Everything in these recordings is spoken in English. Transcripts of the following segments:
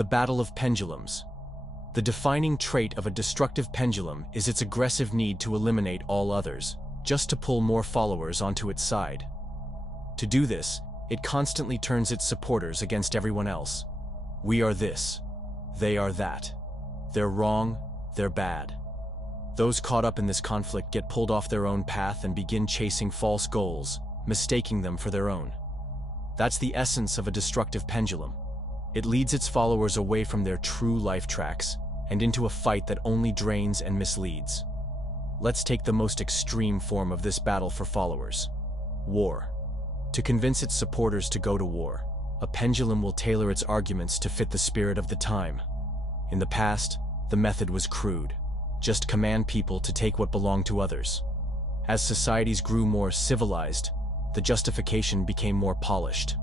The battle of pendulums. The defining trait of a destructive pendulum is its aggressive need to eliminate all others, just to pull more followers onto its side. To do this, it constantly turns its supporters against everyone else. We are this. They are that. They're wrong, they're bad. Those caught up in this conflict get pulled off their own path and begin chasing false goals, mistaking them for their own. That's the essence of a destructive pendulum. It leads its followers away from their true life tracks and into a fight that only drains and misleads. Let's take the most extreme form of this battle for followers: war. To convince its supporters to go to war, a pendulum will tailor its arguments to fit the spirit of the time. In the past, the method was crude: just command people to take what belonged to others. As societies grew more civilized, the justification became more polished.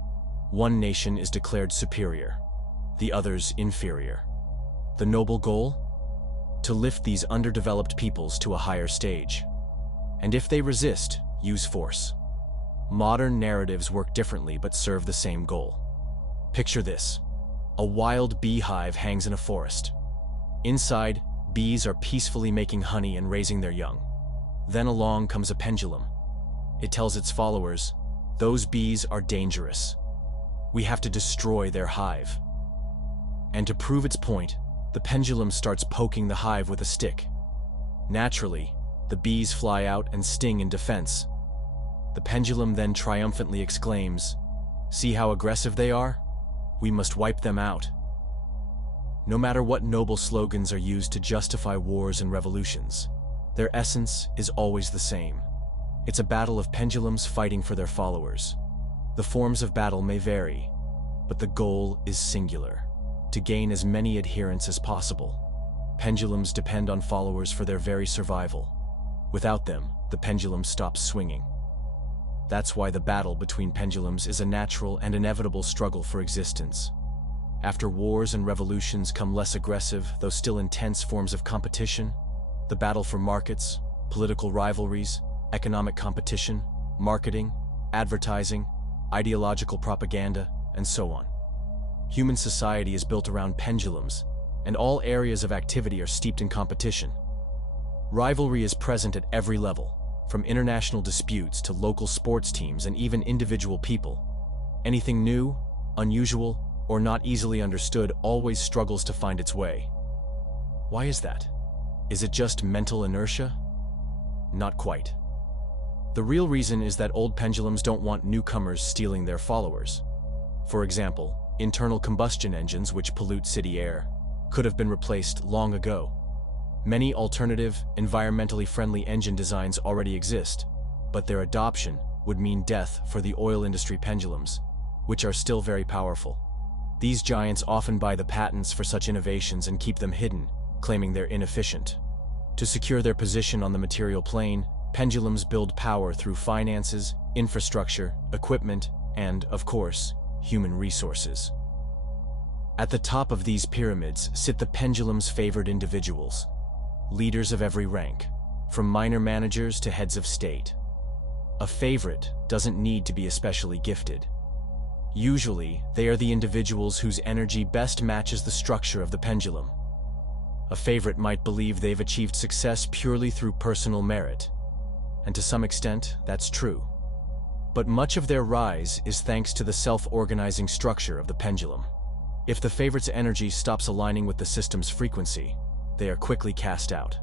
One nation is declared superior, the others inferior. The noble goal? To lift these underdeveloped peoples to a higher stage. And if they resist, use force. Modern narratives work differently but serve the same goal. Picture this. A wild beehive hangs in a forest. Inside, bees are peacefully making honey and raising their young. Then along comes a pendulum. It tells its followers, those bees are dangerous. We have to destroy their hive. And to prove its point, the pendulum starts poking the hive with a stick. Naturally, the bees fly out and sting in defense. The pendulum then triumphantly exclaims, "See how aggressive they are? We must wipe them out." No matter what noble slogans are used to justify wars and revolutions, their essence is always the same. It's a battle of pendulums fighting for their followers. The forms of battle may vary, but the goal is singular: to gain as many adherents as possible. Pendulums depend on followers for their very survival. Without them, the pendulum stops swinging. That's why the battle between pendulums is a natural and inevitable struggle for existence. After wars and revolutions come less aggressive, though still intense forms of competition: the battle for markets, political rivalries, economic competition, marketing, advertising, ideological propaganda, and so on. Human society is built around pendulums, and all areas of activity are steeped in competition. Rivalry is present at every level, from international disputes to local sports teams and even individual people. Anything new, unusual, or not easily understood always struggles to find its way. Why is that? Is it just mental inertia? Not quite. The real reason is that old pendulums don't want newcomers stealing their followers. For example, internal combustion engines, which pollute city air, could have been replaced long ago. Many alternative, environmentally friendly engine designs already exist, but their adoption would mean death for the oil industry pendulums, which are still very powerful. These giants often buy the patents for such innovations and keep them hidden, claiming they're inefficient. To secure their position on the material plane, pendulums build power through finances, infrastructure, equipment, and, of course, human resources. At the top of these pyramids sit the pendulum's favored individuals, leaders of every rank, from minor managers to heads of state. A favorite doesn't need to be especially gifted. Usually, they are the individuals whose energy best matches the structure of the pendulum. A favorite might believe they've achieved success purely through personal merit, and to some extent, that's true. But much of their rise is thanks to the self-organizing structure of the pendulum. If the favorite's energy stops aligning with the system's frequency, they are quickly cast out.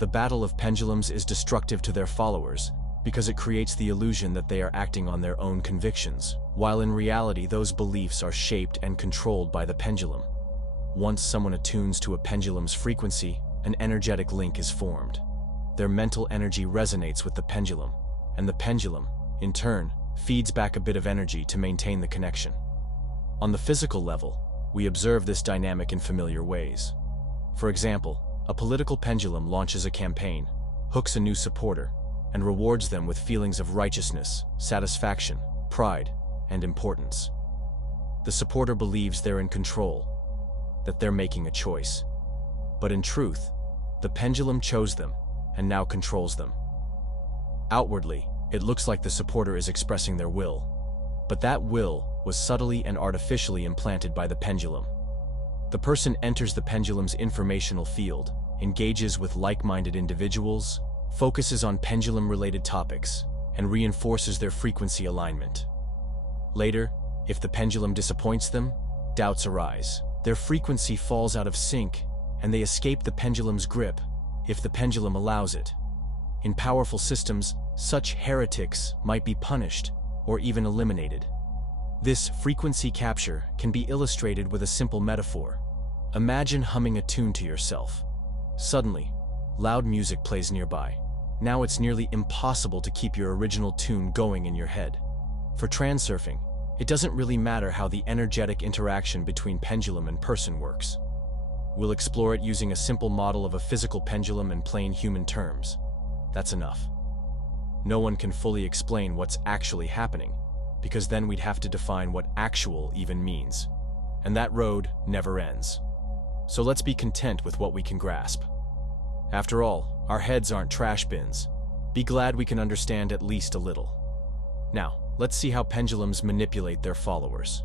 The battle of pendulums is destructive to their followers because it creates the illusion that they are acting on their own convictions, while in reality those beliefs are shaped and controlled by the pendulum. Once someone attunes to a pendulum's frequency, an energetic link is formed. Their mental energy resonates with the pendulum, and the pendulum, in turn, feeds back a bit of energy to maintain the connection. On the physical level, we observe this dynamic in familiar ways. For example, a political pendulum launches a campaign, hooks a new supporter, and rewards them with feelings of righteousness, satisfaction, pride, and importance. The supporter believes they're in control, that they're making a choice. But in truth, the pendulum chose them and now controls them. Outwardly, it looks like the supporter is expressing their will, but that will was subtly and artificially implanted by the pendulum. The person enters the pendulum's informational field, engages with like-minded individuals, focuses on pendulum-related topics, and reinforces their frequency alignment. Later, if the pendulum disappoints them, doubts arise. Their frequency falls out of sync, and they escape the pendulum's grip, if the pendulum allows it. In powerful systems, such heretics might be punished or even eliminated. This frequency capture can be illustrated with a simple metaphor. Imagine humming a tune to yourself. Suddenly, loud music plays nearby. Now it's nearly impossible to keep your original tune going in your head. For transurfing, it doesn't really matter how the energetic interaction between pendulum and person works. We'll explore it using a simple model of a physical pendulum in plain human terms. That's enough. No one can fully explain what's actually happening, because then we'd have to define what actual even means. And that road never ends. So let's be content with what we can grasp. After all, our heads aren't trash bins. Be glad we can understand at least a little. Now, let's see how pendulums manipulate their followers.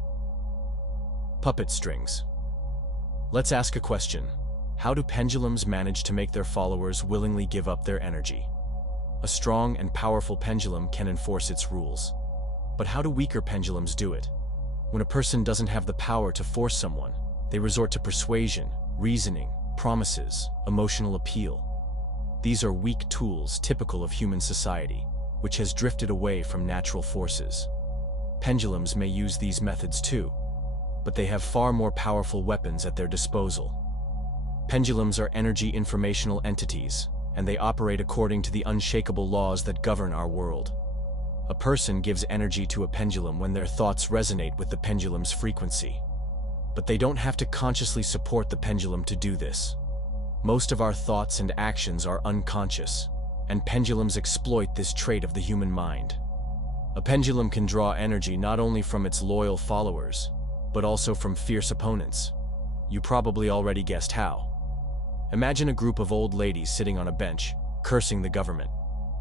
Puppet strings. Let's ask a question. How do pendulums manage to make their followers willingly give up their energy? A strong and powerful pendulum can enforce its rules. But how do weaker pendulums do it? When a person doesn't have the power to force someone, they resort to persuasion, reasoning, promises, emotional appeal. These are weak tools typical of human society, which has drifted away from natural forces. Pendulums may use these methods too, but they have far more powerful weapons at their disposal. Pendulums are energy informational entities, and they operate according to the unshakable laws that govern our world. A person gives energy to a pendulum when their thoughts resonate with the pendulum's frequency. But they don't have to consciously support the pendulum to do this. Most of our thoughts and actions are unconscious, and pendulums exploit this trait of the human mind. A pendulum can draw energy not only from its loyal followers, but also from fierce opponents. You probably already guessed how. Imagine a group of old ladies sitting on a bench, cursing the government.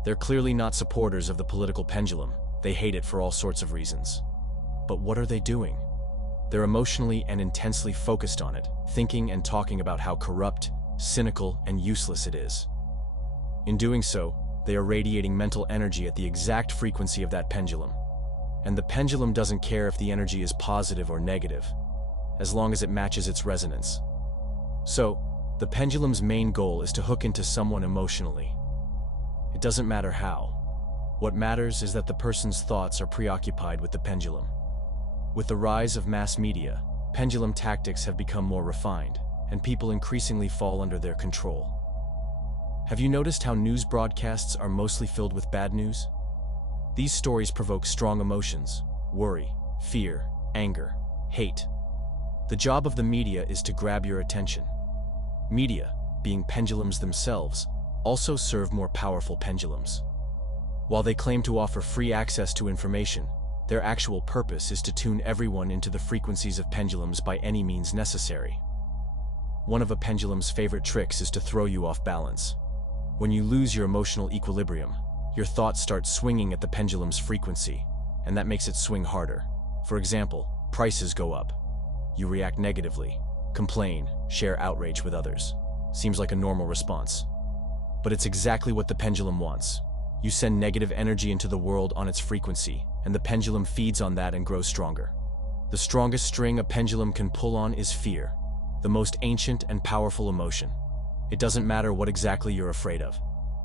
They're clearly not supporters of the political pendulum. They hate it for all sorts of reasons. But what are they doing? They're emotionally and intensely focused on it, thinking and talking about how corrupt, cynical, and useless it is. In doing so, they are radiating mental energy at the exact frequency of that pendulum. And the pendulum doesn't care if the energy is positive or negative, as long as it matches its resonance. So, the pendulum's main goal is to hook into someone emotionally. It doesn't matter how. What matters is that the person's thoughts are preoccupied with the pendulum. With the rise of mass media, pendulum tactics have become more refined, and people increasingly fall under their control. Have you noticed how news broadcasts are mostly filled with bad news? These stories provoke strong emotions: worry, fear, anger, hate. The job of the media is to grab your attention. Media, being pendulums themselves, also serve more powerful pendulums. While they claim to offer free access to information, their actual purpose is to tune everyone into the frequencies of pendulums by any means necessary. One of a pendulum's favorite tricks is to throw you off balance. When you lose your emotional equilibrium, your thoughts start swinging at the pendulum's frequency, and that makes it swing harder. For example, prices go up. You react negatively, complain, share outrage with others. Seems like a normal response. But it's exactly what the pendulum wants. You send negative energy into the world on its frequency, and the pendulum feeds on that and grows stronger. The strongest string a pendulum can pull on is fear, the most ancient and powerful emotion. It doesn't matter what exactly you're afraid of.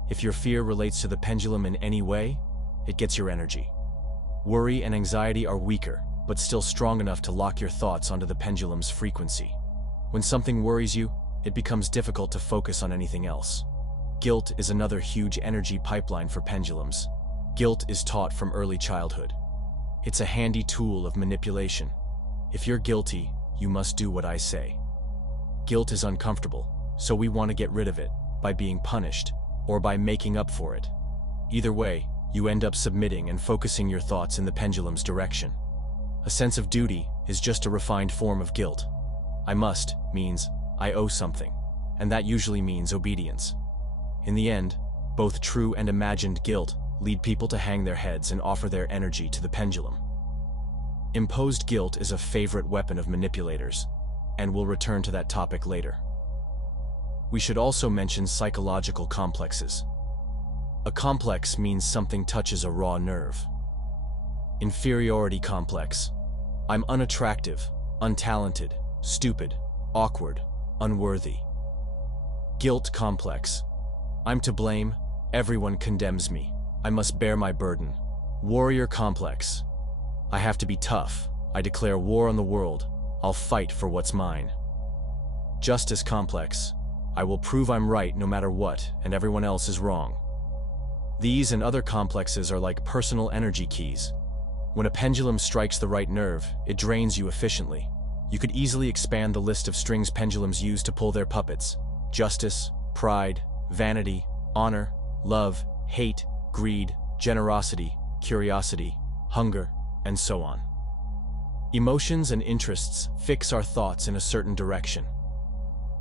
If your fear relates to the pendulum in any way, it gets your energy. Worry and anxiety are weaker, but still strong enough to lock your thoughts onto the pendulum's frequency. When something worries you, it becomes difficult to focus on anything else. Guilt is another huge energy pipeline for pendulums. Guilt is taught from early childhood. It's a handy tool of manipulation. If you're guilty, you must do what I say. Guilt is uncomfortable, so we want to get rid of it by being punished or by making up for it. Either way, you end up submitting and focusing your thoughts in the pendulum's direction. A sense of duty is just a refined form of guilt. I must means I owe something, and that usually means obedience. In the end, both true and imagined guilt lead people to hang their heads and offer their energy to the pendulum. Imposed guilt is a favorite weapon of manipulators. and we'll return to that topic later. We should also mention psychological complexes. A complex means something touches a raw nerve. Inferiority complex. I'm unattractive, untalented, stupid, awkward, unworthy. Guilt complex. I'm to blame, everyone condemns me, I must bear my burden. Warrior complex. I have to be tough, I declare war on the world, I'll fight for what's mine. Justice complex. I will prove I'm right no matter what, and everyone else is wrong. These and other complexes are like personal energy keys. When a pendulum strikes the right nerve, it drains you efficiently. You could easily expand the list of strings pendulums use to pull their puppets: justice, pride, vanity, honor, love, hate, greed, generosity, curiosity, hunger, and so on. Emotions and interests fix our thoughts in a certain direction.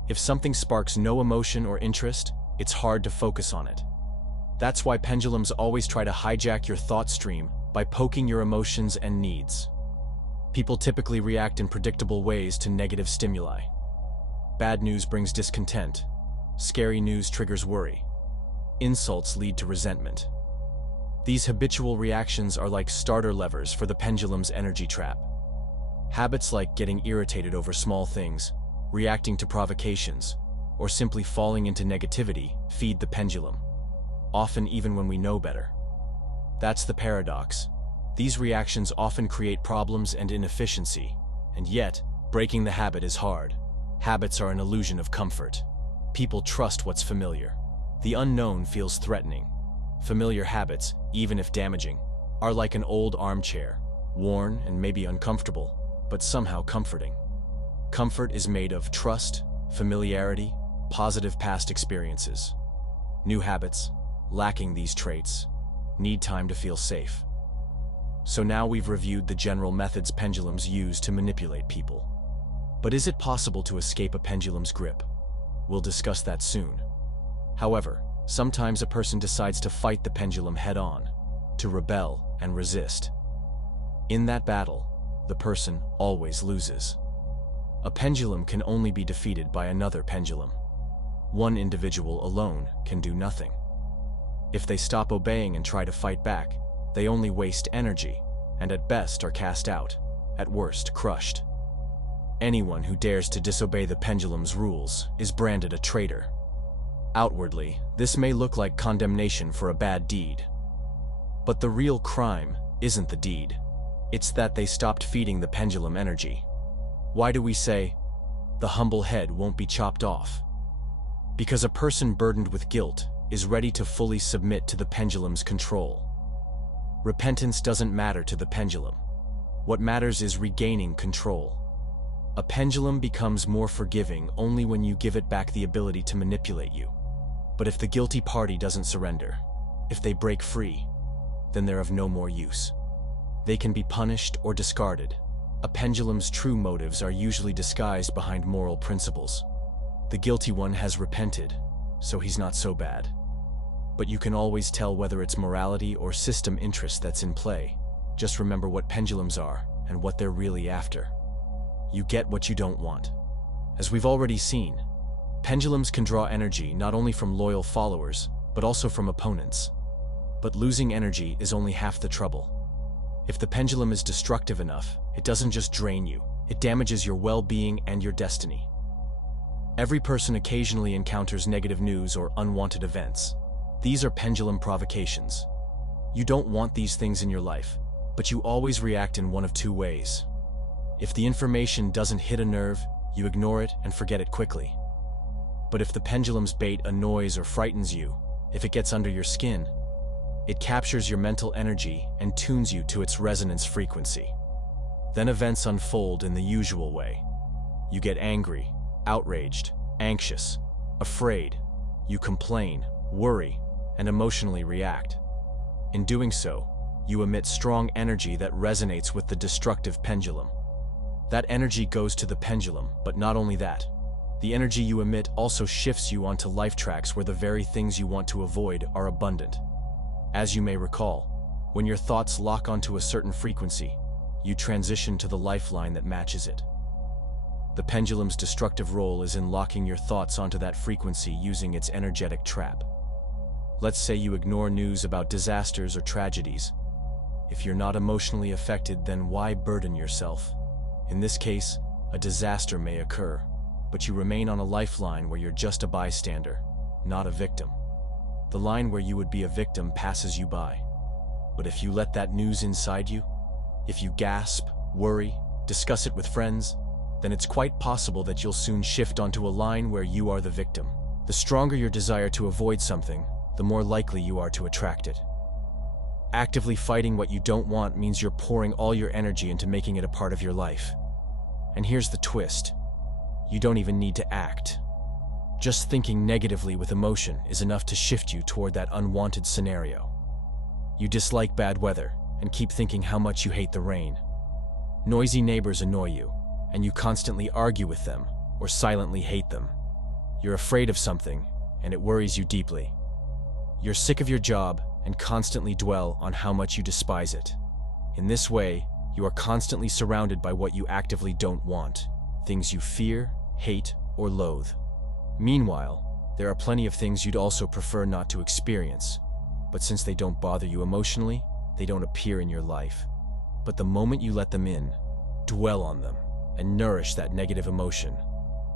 If something sparks no emotion or interest, it's hard to focus on it. That's why pendulums always try to hijack your thought stream by poking your emotions and needs. People typically react in predictable ways to negative stimuli. Bad news brings discontent. Scary news triggers worry. Insults lead to resentment. These habitual reactions are like starter levers for the pendulum's energy trap. Habits like getting irritated over small things, reacting to provocations, or simply falling into negativity feed the pendulum, often even when we know better. That's the paradox. These reactions often create problems and inefficiency, and yet, breaking the habit is hard. Habits are an illusion of comfort. People trust what's familiar. The unknown feels threatening. Familiar habits, even if damaging, are like an old armchair, worn and maybe uncomfortable, but somehow comforting. Comfort is made of trust, familiarity, positive past experiences. New habits, lacking these traits, need time to feel safe. So now we've reviewed the general methods pendulums use to manipulate people. But is it possible to escape a pendulum's grip? We'll discuss that soon. However, sometimes a person decides to fight the pendulum head-on, to rebel and resist. In that battle, the person always loses. A pendulum can only be defeated by another pendulum. One individual alone can do nothing. If they stop obeying and try to fight back, they only waste energy, and at best are cast out, at worst crushed. Anyone who dares to disobey the pendulum's rules is branded a traitor. Outwardly, this may look like condemnation for a bad deed. But the real crime isn't the deed. It's that they stopped feeding the pendulum energy. Why do we say, the humble head won't be chopped off? Because a person burdened with guilt is ready to fully submit to the pendulum's control. Repentance doesn't matter to the pendulum. What matters is regaining control. A pendulum becomes more forgiving only when you give it back the ability to manipulate you. But if the guilty party doesn't surrender, if they break free, then they're of no more use. They can be punished or discarded. A pendulum's true motives are usually disguised behind moral principles. The guilty one has repented, so he's not so bad. But you can always tell whether it's morality or system interest that's in play. Just remember what pendulums are and what they're really after. You get what you don't want. As we've already seen, pendulums can draw energy not only from loyal followers, but also from opponents. But losing energy is only half the trouble. If the pendulum is destructive enough, it doesn't just drain you, it damages your well-being and your destiny. Every person occasionally encounters negative news or unwanted events. These are pendulum provocations. You don't want these things in your life, but you always react in one of two ways. If the information doesn't hit a nerve, you ignore it and forget it quickly. But if the pendulum's bait annoys or frightens you, if it gets under your skin, it captures your mental energy and tunes you to its resonance frequency. Then events unfold in the usual way. You get angry, outraged, anxious, afraid. You complain, worry, and emotionally react. In doing so, you emit strong energy that resonates with the destructive pendulum. That energy goes to the pendulum, but not only that. The energy you emit also shifts you onto life tracks where the very things you want to avoid are abundant. As you may recall, when your thoughts lock onto a certain frequency, you transition to the lifeline that matches it. The pendulum's destructive role is in locking your thoughts onto that frequency using its energetic trap. Let's say you ignore news about disasters or tragedies. If you're not emotionally affected, then why burden yourself? In this case, a disaster may occur, but you remain on a lifeline where you're just a bystander, not a victim. The line where you would be a victim passes you by. But if you let that news inside you, if you gasp, worry, discuss it with friends, then it's quite possible that you'll soon shift onto a line where you are the victim. The stronger your desire to avoid something, the more likely you are to attract it. Actively fighting what you don't want means you're pouring all your energy into making it a part of your life. And here's the twist. You don't even need to act. Just thinking negatively with emotion is enough to shift you toward that unwanted scenario. You dislike bad weather and keep thinking how much you hate the rain. Noisy neighbors annoy you, and you constantly argue with them or silently hate them. You're afraid of something, and it worries you deeply. You're sick of your job and constantly dwell on how much you despise it. In this way, you are constantly surrounded by what you actively don't want, things you fear, hate, or loathe. Meanwhile, there are plenty of things you'd also prefer not to experience, but since they don't bother you emotionally, they don't appear in your life. But the moment you let them in, dwell on them, and nourish that negative emotion,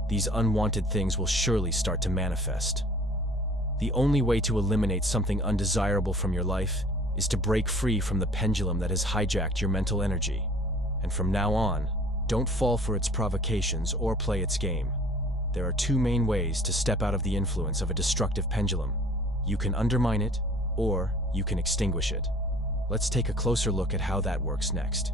these unwanted things will surely start to manifest. The only way to eliminate something undesirable from your life is to break free from the pendulum that has hijacked your mental energy. And from now on, don't fall for its provocations or play its game. There are two main ways to step out of the influence of a destructive pendulum. You can undermine it, or you can extinguish it. Let's take a closer look at how that works next.